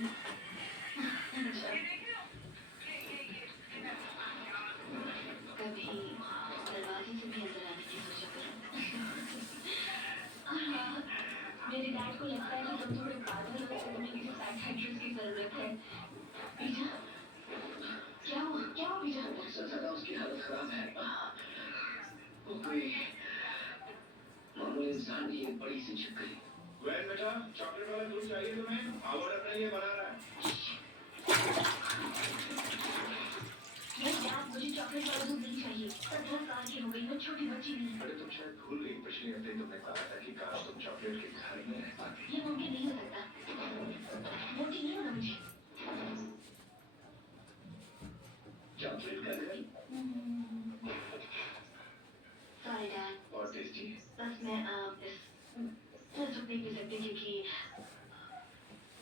कभी दरवाजे से भी अंदर आने की सोचा करो। और हाँ, मेरे डैड को लगता है कि तुम थोड़े पागल हो, इसलिए तुम्हें किसी साइकियाट्रिस्ट की जरूरत है। बीजा, क्या हुआ? क्या हुआ बीजा? बहुत ज्यादा उसकी हालत खराब है। वो कोई मामूली इंसान नहीं, एक बड़ी सी छिपकली। वेल बेटा, चॉकलेट वाला दूध चाहिए तुम्हें? हावर्ड अपने लिए बना रहा है। नहीं डैड, मुझे चॉकलेट वाला दूध नहीं चाहिए। 17 साल की हो गई, मैं छोटी बच्ची नहीं। अरे तुम शायद भूल गई, पिछले हफ्ते तुमने कहा था कि काश तुम चॉकलेट के घर में रह पाती। ये मुमकिन नहीं हो सकता। मोटी नहीं होना मुझे। चॉकलेट का घर सॉरी डैड। और टेस्टी। बस मैं इस वक्त नहीं पी सकती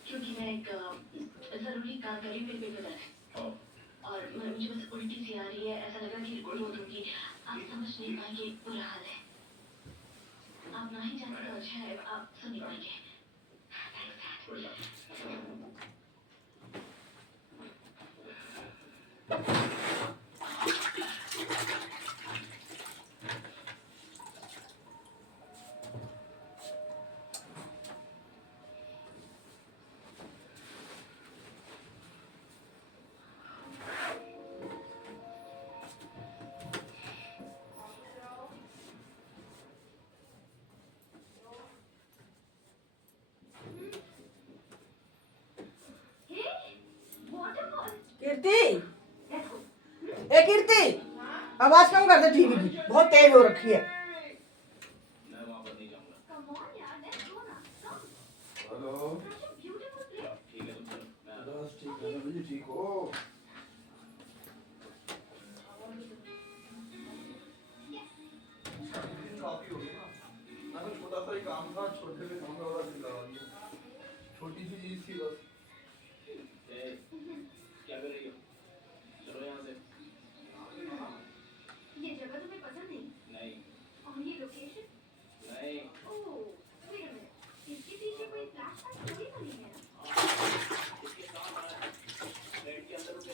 क्योंकि मैं एक जरूरी काम कर रही हूँ, मेरे पेट में दर्द है। और मुझे बस उल्टी सी आ रही है, ऐसा लगा कि रो दूंगी। आप समझ नहीं पाएंगे, बुरा हाल है। आप ना ही जाने तो अच्छा है, आप सुन नहीं पाएंगे। कीर्ति, ए कीर्ति, आवाज कम कर दे टीवी की, बहुत तेज हो रखी है। मैं वहाँ पर नहीं जाऊँगा। हेलो, ठीक है तुम चलो, मैं आता हूँ। बस ठीक है ना जी, ठीक हो? काफी हो गया ना। मैं तो छोटा सा ही काम था, छोटे से काम का बड़ा दिल लगा दिया। छोटी सी चीज थी बस। ए, क्या कर रही हो? चलो यहाँ से। ये जगह तुम्हें पसंद नहीं? नहीं। और ये लोकेशन? नहीं। ओह, wait a minute. इसके पीछे कोई फ्लैश स्टोरी बनी है ना? इसके साथ आना है। बेड के अंदर रुके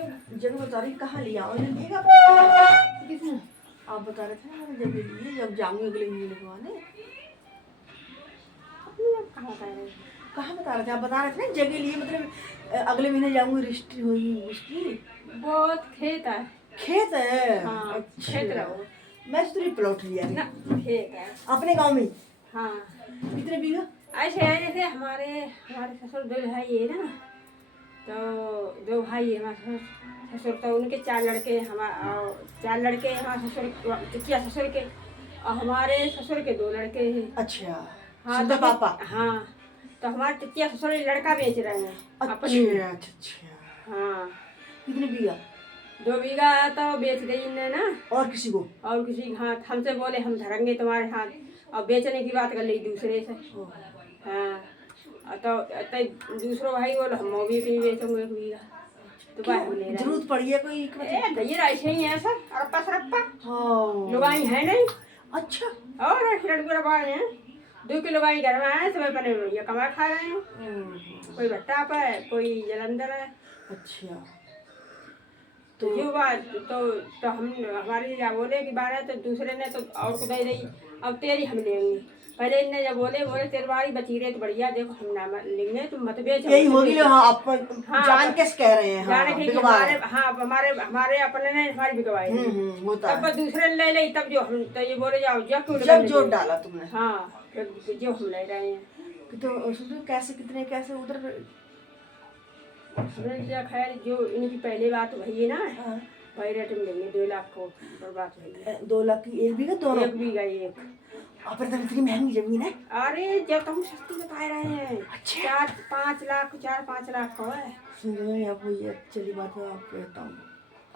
तो जगह बता रही कहाँ लिया लिएगा किसने? आप बता रहे थे ना मैंने जगह लिए जब जाऊंगी अगले महीने लिखवाने। कहाँ बता रहे थे? आप बता रहे थे ना जगह लिए मतलब अगले महीने जाऊंगी रजिस्ट्री हुई उसकी। बहुत खेत है। खेत है? हाँ, अच्छा। खेत रहो। मैं तो प्लॉट लिया ना है खेत है। अपने गांव में। हाँ कितने बीघा? ऐसे है जैसे हमारे ससुर 2 भाई है ना, तो 2 भाई है हमारे ससुर, तो उनके 4 लड़के, 4 लड़के हमारे ससुर चिकिया ससुर के, और हमारे ससुर के 2 लड़के हैं। अच्छा। हाँ सुंदर तो पापा। हाँ तो हमारे चिकिया ससुर लड़का बेच रहे हैं अपनी। अच्छा अच्छा। हाँ कितने बीघा? 2 बीघा तो बेच दी इनने ना, और किसी को? और किसी के हाथ हमसे बोले हम धरेंगे तुम्हारे हाथ, और बेचने की बात कर ली दूसरे से। हाँ तो दूसरो भाई बोलो हम भी कहीं बेचूंगे 1 बीघा, तो बाहर ले रहे जरूरत पड़ी है कोई हैं। ऐसे ही है सर, अरप्पा सरप्पा हाँ। लुगाई है नहीं। अच्छा। और लड़के बाहर हैं, 2 की लुगाई घर में है, सब अपने ये कमा खा रहे हैं। कोई भट्टा पर है, कोई जलंधर है। अच्छा। तो जो बात तो हम हमारी या बोले कि 12 तो दूसरे ने तो और को दे रही, अब तेरी हम लेंगे। पहले इनने जब बोले तेरी बारी बची रहे तो बढ़िया, देखो हम ना लेंगे तुम मत बेचो। यही होगी लो। हाँ आप हाँ, जान कैसे कह रहे हैं? जाने हाँ, के बिकवा हमारे, रहे। हाँ हमारे अपने ने हमारी बिकवाई। होता तब है। दूसरे ने ले ली, तब जो हम तो ये बोले जाओ जब जोड़ डाला तुमने। हाँ जो हम ले रहे हैं। तो सोचो कैसे कितने कैसे उधर। हमने क्या खैर जो इनकी पहले बात हुई है ना, हाँ। वही रेट में देंगे 2 लाख को पर बात हुई है। 2 लाख की 1 बीघा दोनों? 1 बीघा 1। आप इधर इतनी महंगी जमीन है? अरे जब तुम सस्ती बता रहे हैं, अच्छा। 4-5 लाख 4-5 लाख का है। सुन आपको ये चली बात मैं आपको कहता हूँ,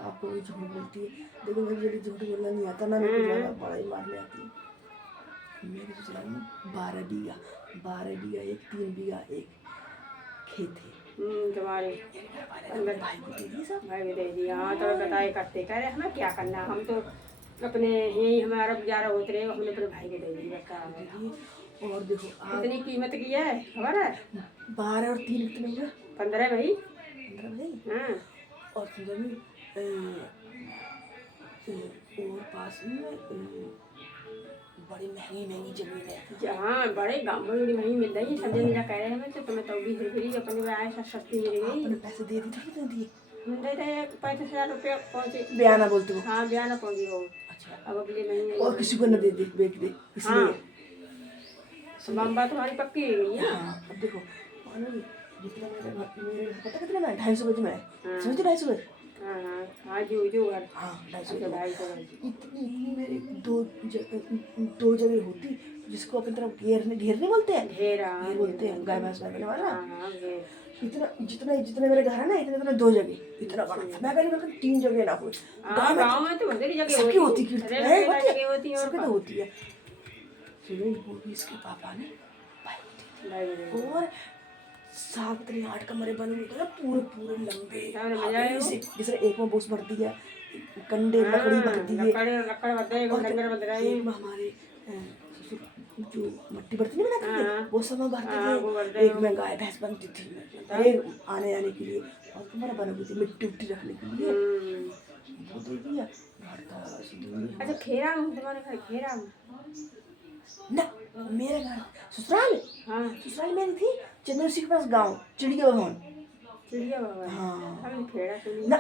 आपको भी झूठ बोलती है। देखो मेरी जल्दी झूठ बोलना नहीं आता ना, मेरे को ज़्यादा बड़ा ही मारने आती है। मेरे ससुराल में 12 बीघा 1, 3 बीघा 1 खेत है। तुम्हारे अंदर भाई को दे दिए सब। भाई भी दे दिया। हाँ तो बताए करते कह रहे हमें क्या करना, हम तो अपने यही हमारा गुजारा होते रहे, हमने अपने भाई को दे दिया। दे दिए। और देखो आप इतनी कीमत की है खबर है? 12 और 3 कितने हुए? 15 भाई। 15 भाई। हाँ और सुंदर में और पास में बड़ी महंगी जमीन है। हाँ बड़े गाँव में बड़ी महंगी मिल रही है। सब जन कह रहे हैं तो तुम्हें तो भी फिर अपने आए सस्ती मिल गई। आपने पैसे दे दिए थे? दिए? हम दे रहे 35,000 रुपया पहुँचे। बयाना बोलते हो? हाँ बयाना पहुँची हो। अच्छा। अब अगले महीने और किसी को न दे दे बेच दे इसलिए। बम्बा तुम्हारी पक्की हो गई है। हाँ अब देखो जितना मेरे पता कितना में 250 गज में है। समझते 250 गज? हाँ हाँ जो घर। हाँ 250 अच्छा, गज। 250 गज। इतनी मेरे दो जगह होती जिसको अपनी तरफ घेर नहीं बोलते हैं? घेरा बोलते हैं गाय भैंस बांधने वाला। हाँ घेर। इतना जितना मेरे घर है ना इतना 2 जगह इतना बड़ा था। मैं कहीं 3 जगह ना हो। गाँव में तो बड़ी जगह सबकी होती है, जगह होती है। सबकी तो होती है। स्विमिंग पूल भी इसके पापा ने और 7-8 कमरे बने हुए थे ना, पूरे लंबे। जैसे एक में बोस भरती है, कंडे लकड़ी भरती है, एक में हमारे ससुर जो मट्टी बर्तन नहीं बनाते थे वो सब में भरते थे। एक में गाय भैंस बनती थी एक आने जाने के लिए, और कमरा बना हुई थी मिट्टी उट्टी रखने के लिए। वो दे दिया। अच्छा खेरा में तुम्हारे घर खेरा में? ना मेरा घर ससुराल। हाँ ससुराल मेरी थी चंद्रसी के पास गांव चिड़िया भवन। चिड़िया बाबा। हाँ हम खेड़ा सुनी ना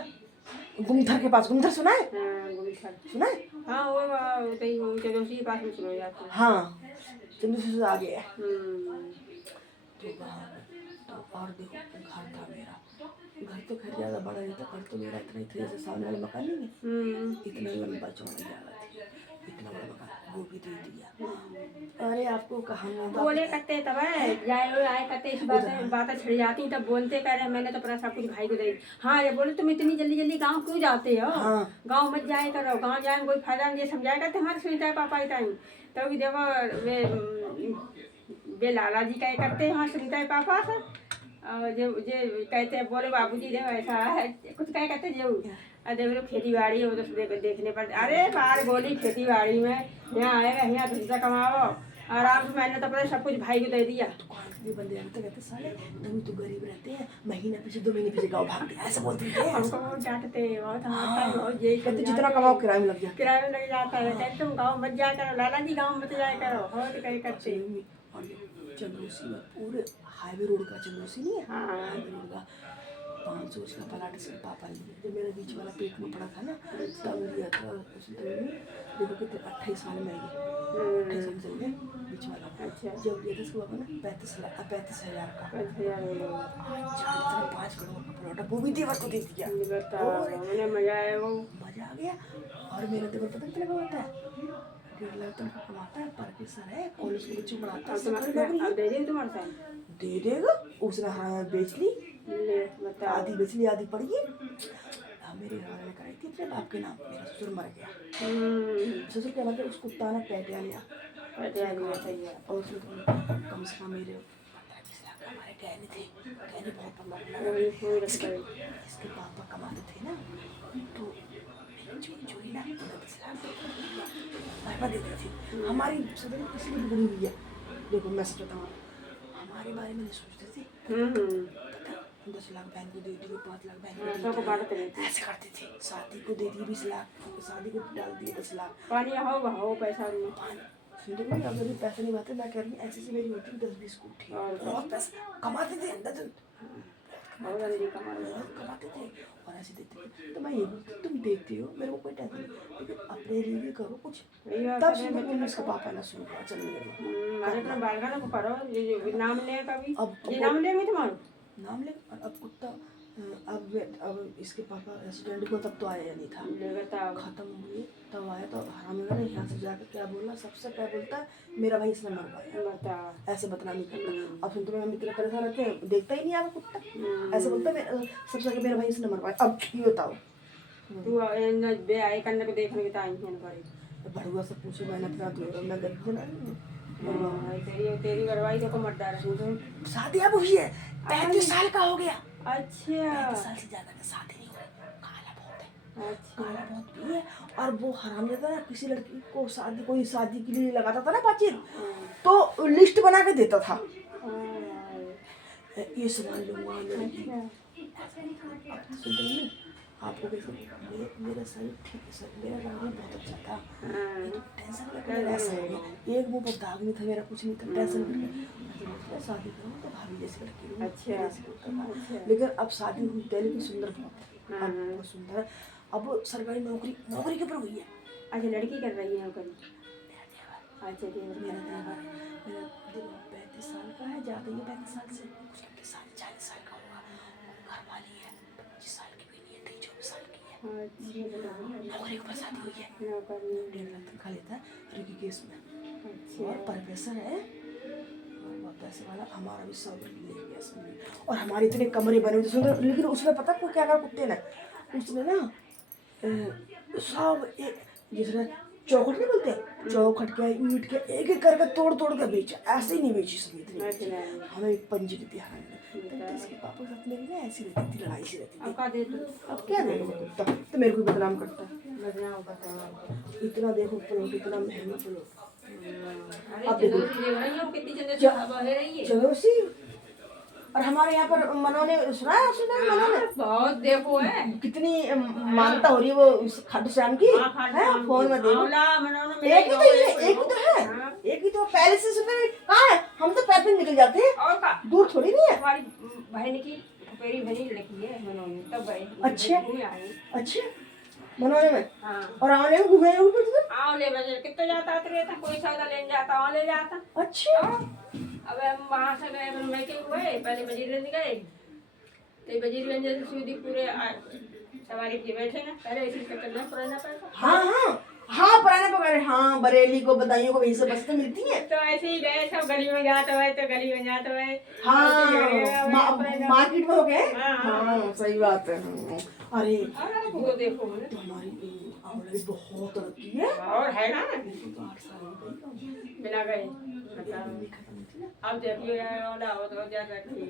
गुमथर के पास। गुमथर सुना है? हाँ गुमथर सुना है? हाँ वो होते ही वो चंद्रसी के पास में सुना जाता है। हाँ चंद्रसी से आगे है। तो वहाँ तो और देखो घर था मेरा। घर तो खैर ज़्यादा बड़ा नहीं था, घर तो मेरा इतना ही था जैसे सामने वाले मकान नहीं है, इतना लंबा चौड़ा जगह थी, इतना बड़ा मकान वो भी दे दिया। अरे आपको कहाँ बोले करते तब जाए आए करते इस बातें छिड़ जाती तब बोलते कह रहे मैंने तो अपना सब कुछ भाई को दे। हाँ ये बोले तुम इतनी जल्दी गाँव क्यों जाते हो? गाँव मत जाए करो, गाँव जाए कोई फायदा नहीं। ये समझाया करते हमारे सुनता है पापा ही टाइम तो देखो वे लाला जी क्या करते हैं, हाँ सुनता है पापा से। और जो कहते हैं बोले बाबूजी देखो ऐसा है कुछ क्या कहते जो देखो खेती बाड़ी हो तो देखने पर। अरे बाहर बोली खेती बाड़ी में यहाँ आएगा यहाँ पैसा कमाओ आराम से मैंने तो अपने सब कुछ भाई को दे दिया। दुकान के भी बंदे आते कहते साले तुम तो गरीब रहते हैं, महीने पीछे 2 महीने पीछे गाँव भागते हैं, ऐसा बोलते थे। हमको बहुत डांटते बहुत हमारा बहुत यही कहते जितना कमाओ किराए में लग जाए। किराए में लग जाता है। कहते तुम गाँव मत जाया करो, लाला जी गाँव मत जाया करो, बहुत कहीं करते। और चंदोसी में पूरे हाईवे रोड का चंदोसी नहीं है, हाँ। हाईवे रोड का 500 उसका प्लाट से पापा ने लिया। जब मेरा बीच वाला पेट में पड़ा था ना तब लिया था उसने। देखो कितने 28 साल में आई, 28 साल चल गए बीच वाला। अच्छा। जब लिया था उसके पापा ने 35,000 का। 5 करोड़ का प्लॉट है, वो भी देवर को दे दिया। मैंने मजा आया वो मजा आ गया। और मेरा देवर पता कितना कमाता है, 1.5 लाख तक का कमाता है, प्रोफेसर है, कॉलेज में बच्चों पढ़ाता है, सरकारी नौकरी है। अब दे दी तुम्हारे साथ दे देगा। उसने हाँ बेच ली, बता। आधी बेच ली आधी पड़ी है। मेरे घर वाले ने कराई थी अपने बाप के नाम, मेरा ससुर मर गया। ससुर क्या मर गया, उस कुत्ता ने पैटिया लिया और उसने कम से कम मेरे 15-20 लाख का हमारे गहने थे, गहने बहुत कमाने। इसके पापा कमाते थे ना तो चोरी ना 10 लाख पापा देती थी। हमारी सदर इसलिए बिगड़ी हुई है। देखो मैं सच बताऊँ, हमारे बारे में नहीं सोचते थे। 10 लाख बहन को दे दिए, 5 लाख बहन को दे दिए, ऐसे करते थे। शादी को दे दिए 20 लाख, शादी को डाल दिए 10 लाख। पानी हो पैसा सुनते ना, अगर भी पैसे नहीं बाते मैं कह रही हूँ ऐसे से मेरी होती 10-20 कोठी, बहुत पैसा कमाते थे अंदर कमाते थे और ऐसे देते थे। तो मैं ये बोलती तुम देखते हो मेरे को कोई टेंशन नहीं, लेकिन अपने लिए भी करो कुछ। तब से मैं इसका पापा ना शुरू करा चलने अपना बालगाना को करो। ये नाम ले कभी अब ये नाम ले मैं तुम्हारा नाम ले। अब कुत्ता अब इसके पापा एक्सीडेंट हुआ तब तो आया नहीं था, खत्म हुए तब आया। तो हराम यहाँ से जाकर क्या बोला, सबसे क्या बोलता है मेरा भाई इसने मरवाया, ऐसे बदनामी करता। अब सुनते मेरा मित्र परेशान रहते हैं, देखता ही नहीं आपको कुत्ता, ऐसे बोलता है सबसे आगे मेरा भाई इसने मरवाया। अब ये बताओ तू बे आए करने को देखने के टाइम है भड़ुआ से पूछो मैंने अपना दो मैं गरीब बना तेरी बरवाई तो मर डाल। शादी अब हुई है, 35 साल का हो गया। अच्छा 35 साल से ज्यादा का शादी नहीं हुआ, काला बहुत है। अच्छा काला बहुत भी है। और वो हरामजादा ना किसी लड़की को शादी कोई शादी के लिए लगाता था ना बातचीत, तो लिस्ट बना के देता था, ये सामान लूंगा लड़की। सुनते नहीं आपको कैसे मेरा शरीर ठीक है सर, मेरा रंग बहुत अच्छा था, टेंशन करके ऐसा हो गया। एक मुँह पर दाग नहीं था मेरा, कुछ नहीं था, टेंशन करके शादी करूँ तो भाभी जैसे लड़की लूँ। अच्छा लेकिन अब शादी हुई पहले की सुंदर बहुत है, अब बहुत सुंदर है। अब सरकारी नौकरी के ऊपर हुई है। अच्छा लड़की कर रही है नौकरी। अच्छा मेरा देवर 35 साल का है, ज़्यादा ही 35 साल से, उसके साथ 40 साल का होगा। घर वाली है 25 साल की भी नहीं है, 23-24 साल की है। नौकरी के ऊपर शादी हुई है, 1.5 लाख तक खा लेता है रिकी केस में। और प्रोफेसर है और बहुत पैसे वाला। हमारा भी सब ले गया इसमें। और हमारे इतने कमरे बने हुए सुंदर, लेकिन उसमें पता को क्या कर कुत्ते ने, उसने ना सब जिसने चौखट नहीं बोलते, चौखट के ईंट के एक एक करके तोड़ के बेचा, ऐसे ही नहीं बेची सब इतनी। हमें पंजी की तिहार इसके पापा साथ मेरी ना ऐसी रहती थी, लड़ाई सी रहती थी। अब क्या देखो कुत्ता तो मेरे को बदनाम करता है। इतना देखो प्लॉट, इतना महंगा प्लॉट। अब चलो सी। और हमारे यहाँ पर मनोने सुना है मनोने बहुत देखो है कितनी मानता हो रही है वो खाटू श्याम की है, फोन में देखो। एक ही तो ये एक ही तो है, एक ही तो पहले से सुनते कहाँ है, हम तो पैदल निकल जाते हैं, और का दूर थोड़ी नहीं है। हमारी बहन की मेरी बहन लड़की है मनोने, तब गए अच्छा मनोने में। हाँ और आने में घूमे आंवले बजे कितना जाता रहता, कोई सौदा लेने जाता आंवले जाता। अच्छा अब हम वहाँ से गए मैके हुए, पहले वजीरगंज गए, तो वजीरगंज से सीधी पूरे सवारी के बैठे ना, पहले इसी से करना पुराना पैसा। हाँ पुराने पकड़े। हाँ बरेली को बदायूं को वहीं से बस तो मिलती है। तो ऐसे ही गए सब, गली में जाते हुए तो गली में जाते हुए। हाँ मार्केट में हो गए। हाँ सही बात है। अरे वो देखो तो हमारी आंवला बहुत तरक्की है और है ना, 8 साल हो गए बिना गए खत्म हुई थी ना। अब देखिए यार हो तो क्या करती है।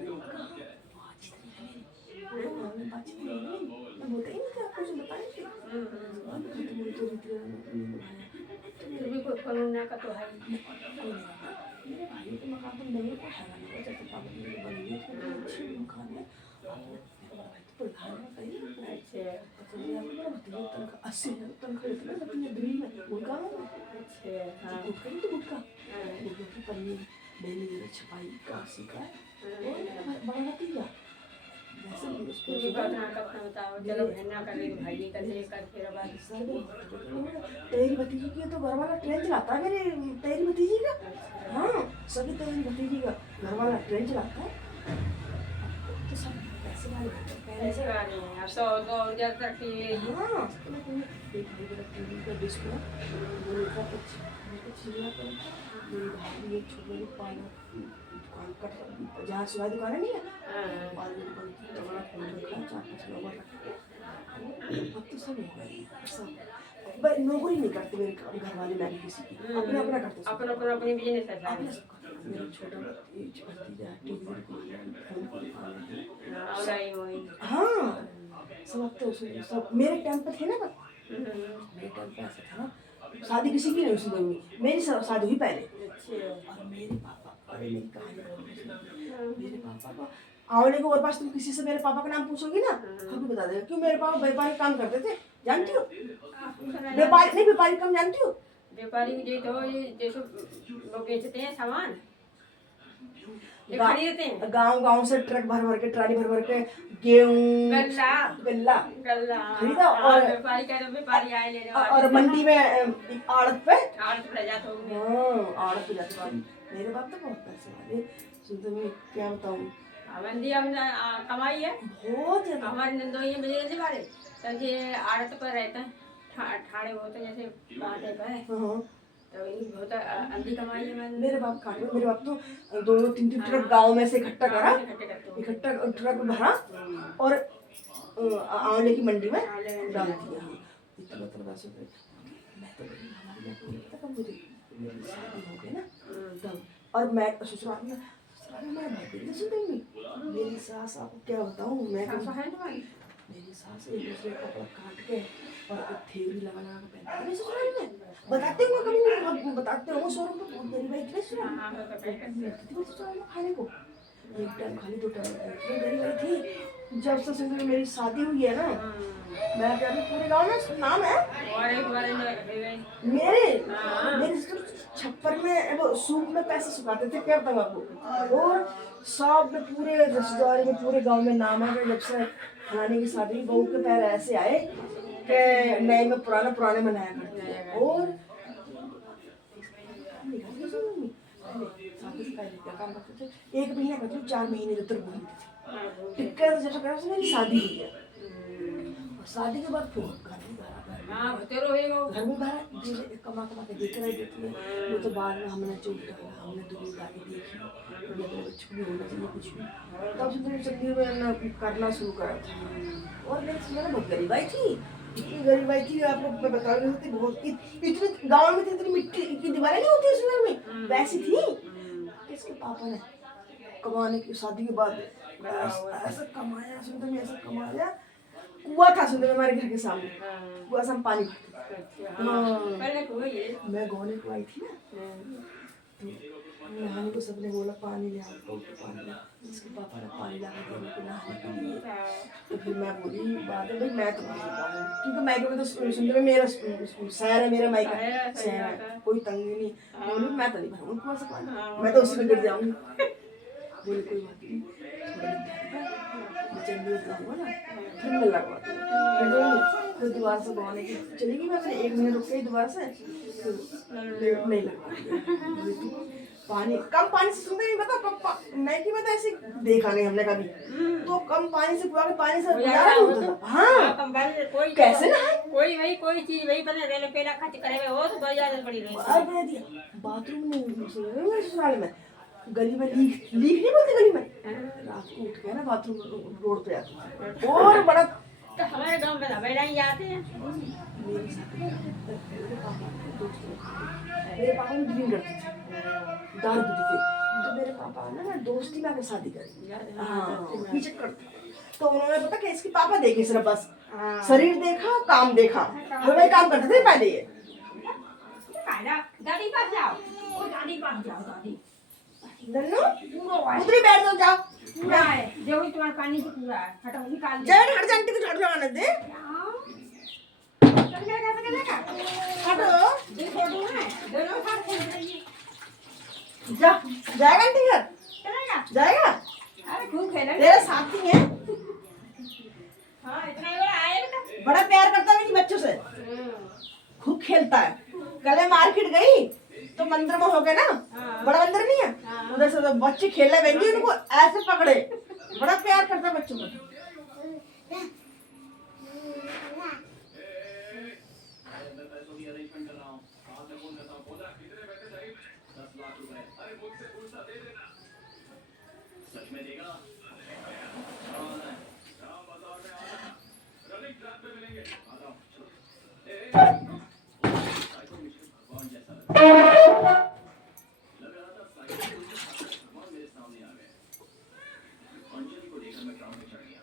बातचीत नहीं हुई, मैं बोलता ही नहीं था, आपको जो बताई थी। फिर भी कोई कानून का तो है। 80,000 तनख्वाह लेते ना अपने दिल्ली में गुटखा में अच्छा हाँ गुटखा नहीं तो गुटखा गुटखा की पन्नी मैंने मेरा छपाई का सीखा बड़ा भतीजा वैसे भी उसको तुम भी अपना बताओ चलो बहन ना कर रही तो भाई कर ले कर फिर बाद तेरी भतीजी की तो घर वाला ट्रेन चलाता है मेरे तेरी भतीजी का हाँ सभी तेरी भतीजी का घर वाला ट्रेन चलाता है तो सब पैसे वाले होते हैं पहले ऐसे वाले हैं अब तो और ज्यादा की हाँ एक भाई बड़ा टीवी का डिस्प्ले मेरे का कुछ चिल्ला कर मेरी भाभी एक छोटी पाना दुकान का जहाँ सिलाई दुकान है नहीं है पानी की दुकान की तो बड़ा फोन रखा 4-5 लोग रखे अब तो सब हो गए सब भाई नौकरी नहीं करते मेरे घर वाले मैंने किसी की अपना अपना करते अपना अपना अपनी बिजनेस है अपना मेरा छोटा भतीजा टीवी फोन की दुकान है और आई वही हाँ सब अब तो सब मेरे टाइम पे थे ना मेरे टाइम पे ऐसा था ना शादी किसी की नहीं सुनी हुई मेरी शादी हुई पहले और मेरे पापा अरे मेरी कहानी मेरे पापा का आने को और पास तुम किसी से मेरे पापा का नाम पूछोगी ना हम बता देगा क्यों मेरे पापा व्यापारी काम करते थे जानती हो व्यापारी नहीं व्यापारी काम जानती हो व्यापारी जो तो ये जैसे लोग बेचते हैं सामान ये खरीदते हैं गांव से ट्रक भर भर के ट्राली भर भर के गेहूं गल्ला गल्ला गल्ला खरीदा और व्यापारी कह रहे व्यापारी आए लेने और मंडी में आड़त पे आड़त पे जाते होंगे हाँ आड़त पे जाते हैं मेरे बाप तो बहुत पैसे वाले सुनते मैं क्या बताऊँ मंदी हमने कमाई है बहुत ज्यादा हमारे नंदोई मेरे नहीं बारे तो ये आड़त पर रहते हैं ठाणे होते हैं जैसे बांटे पर हाँ तो ये बहुत अंधी कमाई है मैंने मेरे बाप काट मेरे बाप तो 2-3 ट्रक गांव में से इकट्ठा करा इकट्ठे करते हो इकट्ठा ट्रक भरा और आंवले की मंडी में डाल दिया इतना पैसे मैं तो हमारी तक मुझे मेरी शादी हो गई ना तब और मैं ससुराल में मैं भाई सुन मेरी सास आपको क्या बताऊँ मैं मेरी सास एक दूसरे का कपड़ा काट के और एक थेवरी लगा लगा के पहनती है ससुराल में बताते हुए कभी नहीं बताते हो शोरूम पे बहुत गरीब है ससुराल में खाने को एक टाइम खाली 2 टाइम इतनी गरीब थी जब से सुन मेरी शादी हुई है ना मैं क्या पूरे गाँव में नाम है और एक बार मेरे छप्पर में वो सूप में पैसे सुखाते थे क्या बताऊँ आपको और सब में पूरे रिश्तेदारी में पूरे गांव में नाम है जब से फलाने की शादी बहू के पैर ऐसे आए कि नए में पुराने में नया करते हैं और काम करते थे 1 महीना करते थे 4 महीने तक घूमते थे टिक्का जैसा मेरी शादी हुई है और शादी के बाद फिर घर में बाहर कमा के देख रहे देती है वो तो बाद में हमने चोट डाला हमने दुनियादारी देखी बच्चों भी होना चाहिए कुछ भी तब से मेरी चक्की में करना शुरू करा था और मेरी सुना बहुत गरीब आई थी इतनी गरीब आई थी आपको मैं बता रही होती बहुत इतनी गाँव में इतनी मिट्टी की दीवारें नहीं होती उस घर में वैसी थी इसके पापा ने कमाने की शादी के बाद ऐसा कमाया सुनते में ऐसा कमाया कुआं था सुनते में हमारे घर के सामने कुआं से हम पानी मैं गौने को आई थी ना तो नहाने को सबने बोला पानी ले आओ पानी इसके पापा ने पानी ला के दिया नहाने के लिए तो फिर मैं बोली बात है भाई मैं तो नहीं पाऊँ क्योंकि मायके में तो सुनते में मेरा शहर है मेरा मायका शहर है कोई तंगी नहीं बोली मैं तो नहीं भरूँगी कुआं से पानी मैं तो उसी में गिर जाऊँगी बोले कोई बात नहीं थोड़ा जल्दी जाऊँगा ना फिर मैं लगवा फिर दोबारा से गौने की चलेगी मैं 1 महीने रुक गई दोबारा से नहीं लगा पानी कम पानी से सुनते नहीं पता मैगी में तो ऐसे देखा नहीं हमने कभी तो कम पानी से पूरा पानी से गुजारा नहीं होता था हाँ कोई कैसे ना कोई वही कोई चीज वही बने रेल पेला खर्च करे हुए हो तो बहुत ज्यादा बड़ी रही अरे दिया बाथरूम में ससुराल में गली में लीक नहीं बोलते गली में रात को उठ गया ना बाथरूम रोड पे आते और बड़ा तो हमारे गांव में हमें नहीं जाते हैं मेरे साथ मेरे पापा भी ड्रिंक करते थे दारू पीते थे तो मेरे पापा ने ना दोस्ती में आके शादी करी हाँ पीछे करते तो उन्होंने पता कि इसके पापा देखे सिर्फ बस शरीर देखा काम देखा हर वही काम करते थे पहले ये दादी पास जाओ ओ दादी पास जाओ दादी नन्नू उधर ही बैठ जाओ पूरा है जो भी तुम्हारे पानी से पूरा है हटाओ निकाल जय हट जानती को झाड़ू लगाने दे जा जाएगा आंटी घर चलेगा। जाएगा अरे खूब खेलेंगे। तेरे साथी है हाँ इतना ही बड़ा आएगा तो। बड़ा प्यार करता है मेरी बच्चों से खूब खेलता है कल मार्केट गई तो मंदिर में हो गए ना हाँ। बड़ा मंदिर नहीं है उधर से तो बच्चे खेलने बैठे उनको ऐसे पकड़े बड़ा प्यार करता है बच्चों को मैं पैसों की अरेंजमेंट कर रहा हूँ। कहाँ से फोन करता हूँ? बोला कितने पैसे चाहिए? 10 लाख रुपए। अरे मुझसे पूछता दे देना। सच में देगा? कहाँ आना है? शाम बाजार में आना। रनिंग ट्रैक पे मिलेंगे। आ जाओ, चलो। साइकिल मुझे भगवान जैसा लग रहा था। साइकिल मुझे भगवान मेरे सामने आ गए। अंजलि को लेकर मैं ग्राउंड में चढ़ गया।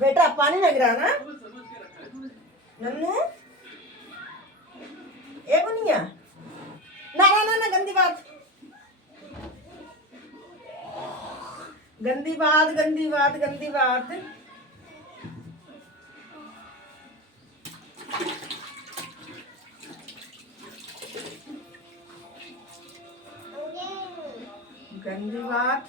बेटा पानी लग रहा ना नन्नू ए बनिया ना ना ना ना गंदी बात गंदी बात गंदी बात गंदी बात गंदी बात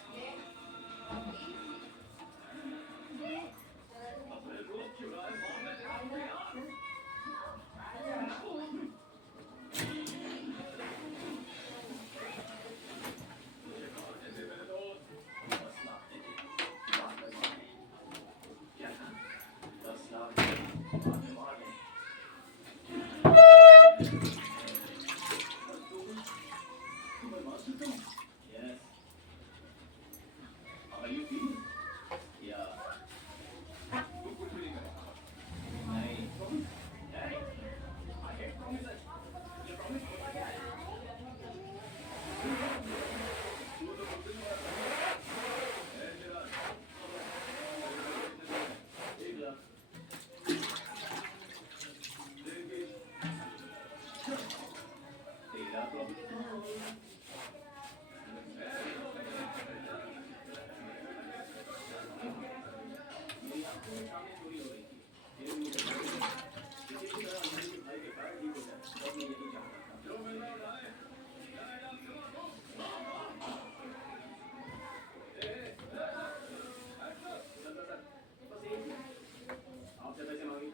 आपसे पैसे मांगे,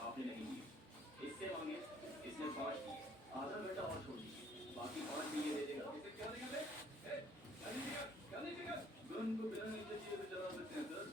आपने नहीं दिए। इससे मांगे, इसने 5 दिए। आधा घंटा और छोड़ दीजिए, बाकी 5 भी ये दे देगा। इसे क्या देगा बे? क्या दीजिएगा? क्या दीजिएगा? गन को बिना नीचे दिए हुए चला सकते हैं सर।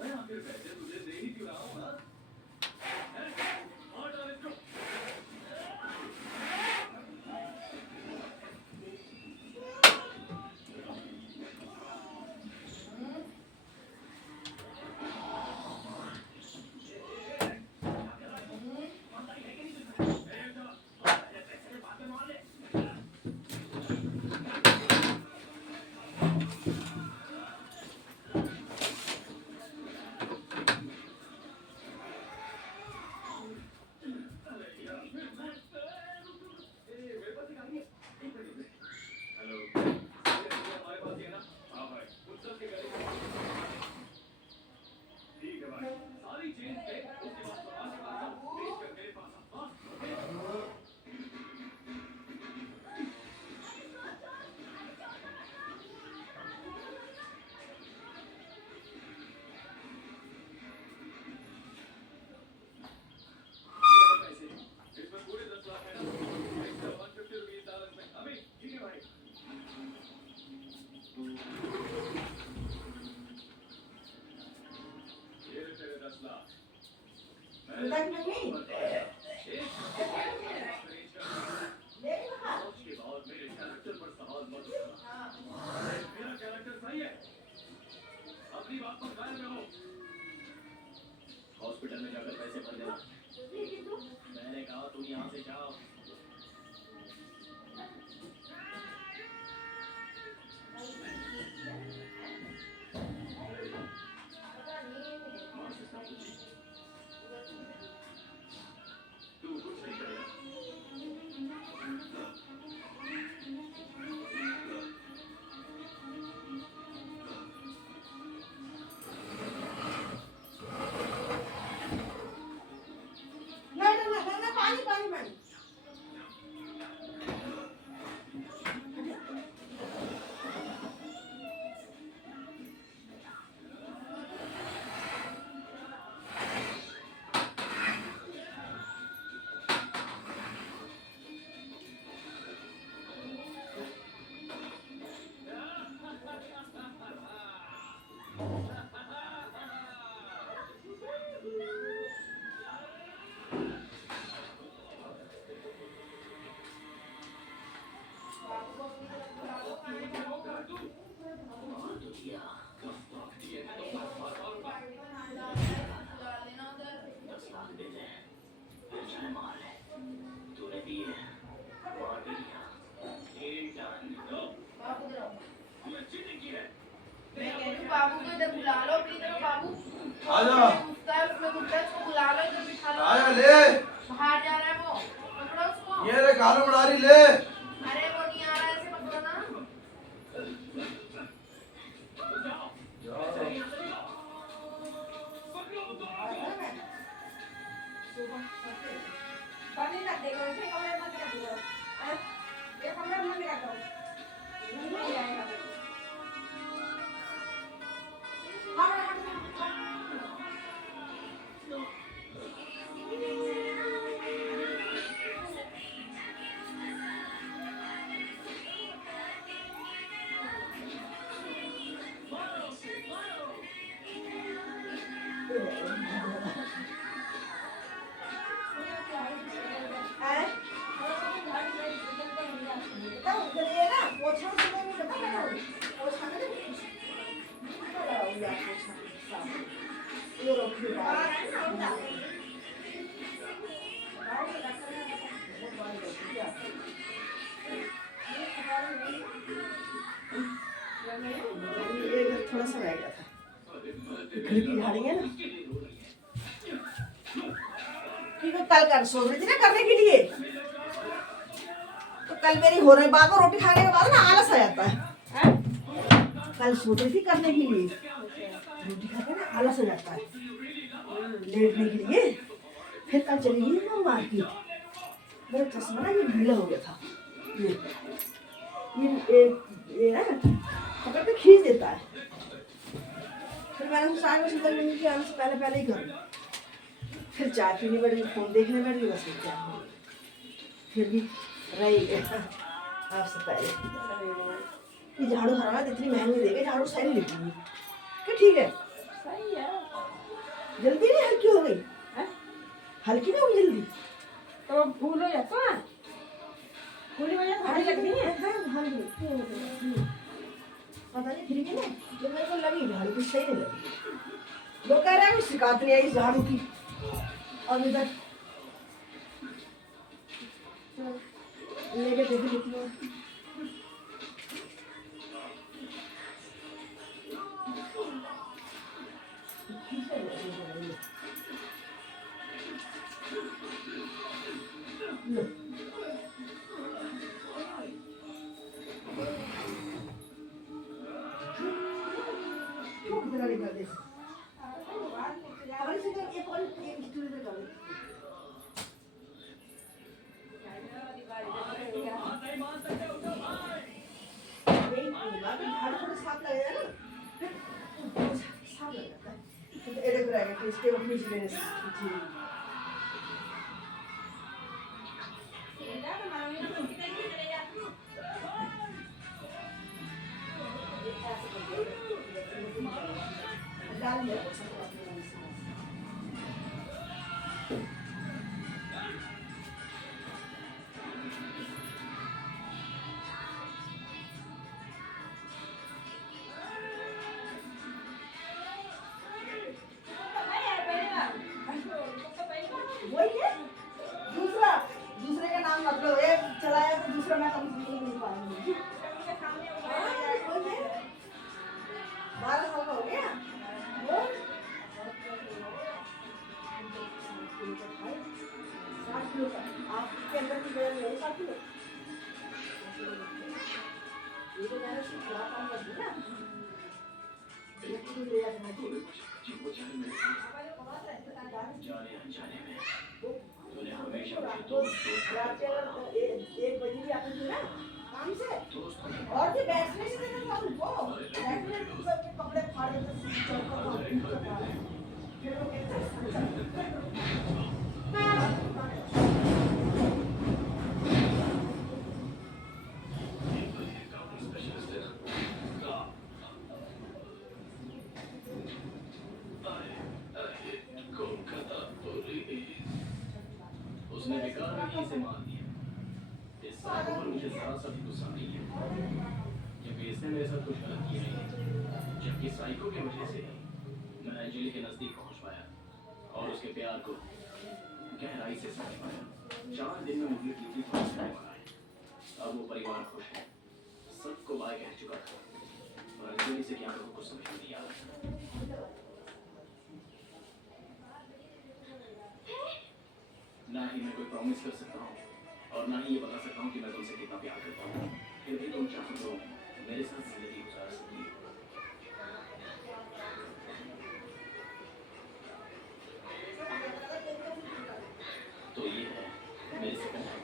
मैं आखिर पैसे तुझे दे ही क्यों रहा हूँ, हाँ? मार डाल इसको। इसमें पूरे 10 लाख है ना? एक्स्ट्रा 150 रुपीस 10 लाख के बाद मेरे कैरेक्टर पर सवाल मत उठाना। मेरा कैरेक्टर सही है, अपनी बात पर कायम रहो। हॉस्पिटल में जाकर पैसे भर देना। मैंने कहा तुम यहाँ से जाओ। तू कुछ नहीं करेगा। बाबू को इधर बुला लो, इधर बाबू आजा उसमें घुसता है, उसको बुला लो, इधर बिठा लो। आजा ले बाहर जा रहा है वो, पकड़ो उसको। ये रे कालू मड़ारी ले। अरे वो नहीं आ रहा है, ऐसे पकड़ो ना। पानी रख देगा, ऐसे कमरे में रख दो। ये कमरे में रख दो। नहीं आएगा। थोड़ा सा रह गया था, खिड़की झाड़ी है ना, ठीक है। कल कर सोच रही थी ना करने के लिए, तो कल मेरी हो रही बात और रोटी खाने के बाद ना आलस आ जाता है। कल सोच रही थी करने के लिए, रोटी खाते ना आलस हो जाता है लेटने के लिए। फिर कल चली गई मैं मार्केट, मेरा चश्मा ना ये ढीला हो गया था, ये ना पकड़ के खींच देता है। फिर मैंने सोचा आज सीधा मिलने की आने से पहले ही करूँ। फिर चाय पीने बैठ गई, फोन देखने बैठ गई, बस क्या हो। फिर भी रही आपसे पहले ये झाड़ू हरा इतनी महंगी देगा, झाड़ू सही नहीं निकली क्या? ठीक है, सही है। जल्दी नहीं हल्की हो गई है? हल्की नहीं होगी जल्दी तो फूल हो जाता है, फूली वजह भारी लग रही है। पता नहीं फिर भी ना जब मेरे को लगी झाड़ू की सही नहीं लगी। लोग कह रहे हैं शिकायत नहीं आई इस झाड़ू की। और इधर लेके देख लेती हूँ। वही है दूसरा दूसरे का नाम मतलब एक चलाया तो दूसरा मैं कम नहीं मिल पाऊंगी। हाँ, वही है। 12 साल का हो गया वो 60 किलो का आपके अंदर की वजह से 60 किलो ये तो मैंने सिर्फ काम कर दिया ना ये तो ले जाना चाहिए जाने अनजाने में तूने हमेशा तो मुझे दोस्त रात के अगर 1 बजे भी आते थे ना काम से दोस्त और जो बैठने से देना था उनको बैठने तो सबके कपड़े फाड़ देते फिर वो कहते उसने बेकार में ही से मार दिया। इस साइको पर मुझे जरा सा भी गुस्सा नहीं है, क्योंकि इसने मेरे साथ कुछ गलत किया नहीं, जबकि साइको की वजह से मैं अंजलि के नजदीक पहुंच पाया और उसके प्यार को गहराई से समझ पाया। 4 दिन में मुझे ड्यूटी पहुंचने वाला है। अब वो परिवार खुश है, सबको बाय कह चुका था, और अंजलि से क्या करूं कुछ समझ में नहीं आ रहा। ना ही मैं कोई प्रॉमिस कर सकता हूँ और ना ही ये बता सकता हूँ कि मैं तुमसे कितना प्यार करता हूँ। फिर भी तुम चाहो तो मेरे साथ जिंदगी गुजार सकती हो। तो ये है मेरे सेकंड टाइम।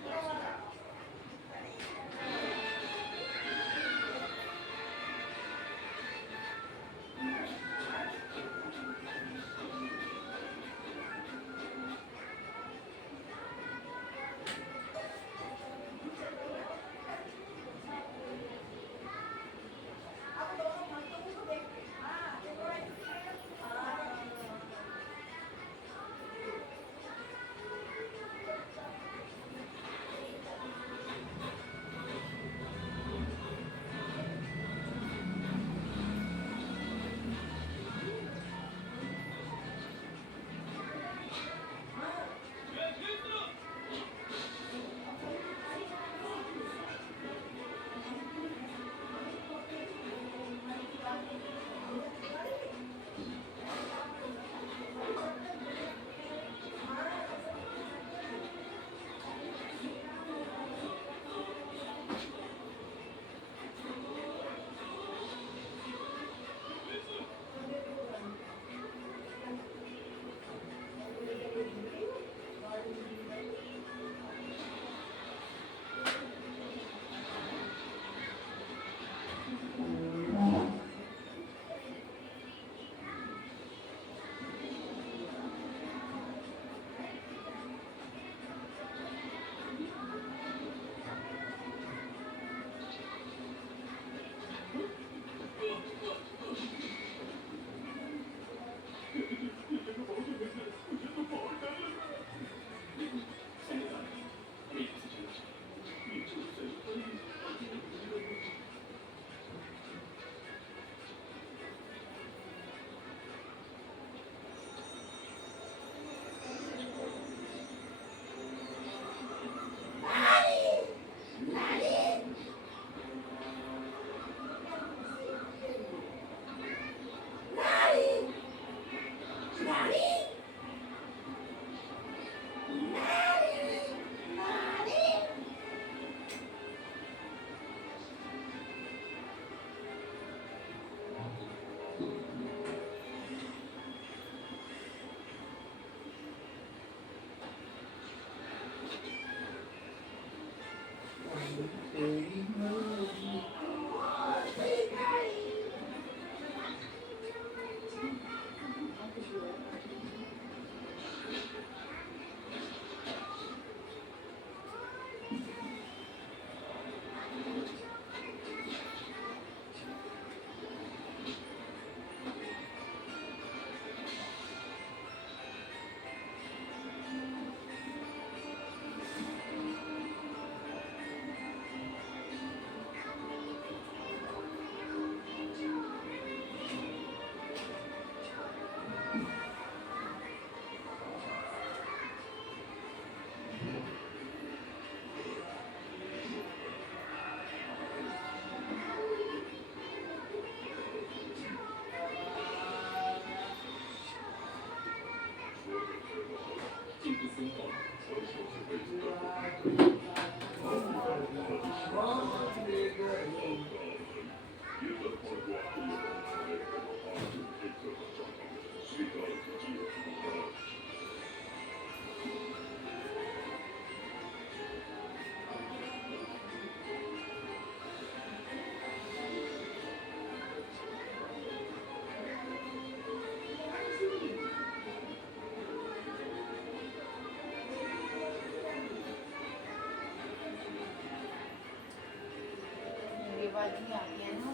मेरे बाद ही आ गया ना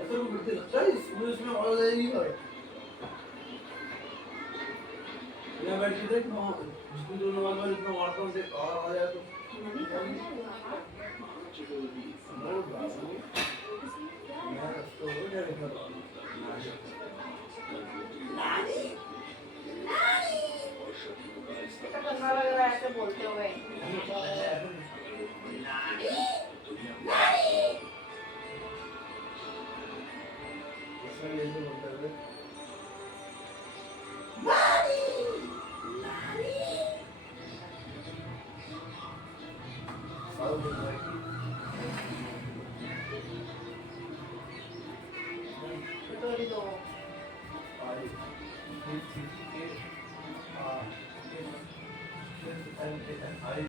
ऐसा को मिलते लगता है इसमें और जाएगी ना या बैठ के देख ना जितनी दोनों बार इतना मारता हूँ देख और आ जाए तो नवी कहाँ जा रहे हो पापा? मैं तो हो जाएगा तो गंदा लग रहा है ऐसे बोलते हुए इसमें ये तो बोलता है और बोल रहा है कटोरी दो आई फिर सीधी के आई